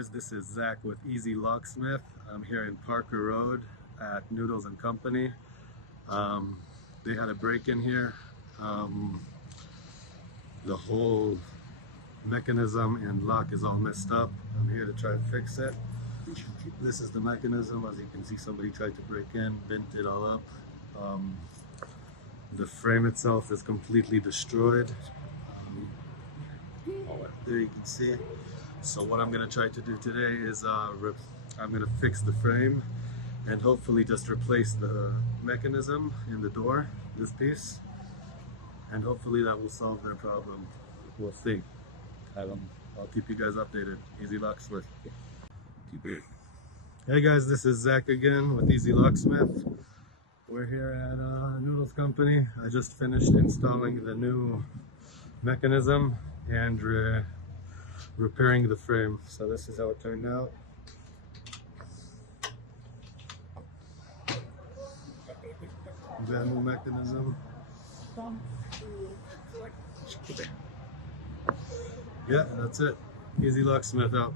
guys, this is Zach with EZ Locksmith. I'm here in Parker Road at Noodles Company. They had a break-in here. The whole mechanism and lock is all messed up. I'm here to try to fix it. This is the mechanism. As you can see, somebody tried to break in, bent it all up. The frame itself is completely destroyed. There you can see. So what I'm going to try to do today is I'm going to fix the frame and hopefully just replace the mechanism in the door, this piece, and hopefully that will solve their problem. We'll see. I'll keep you guys updated. EZ Locksmith. Hey guys, this is Zach again with EZ Locksmith. We're here at Noodles Company. I just finished installing the new mechanism and repairing the frame. So this is how it turned out. Brand new mechanism. Yeah, that's it. EZ Locksmith out.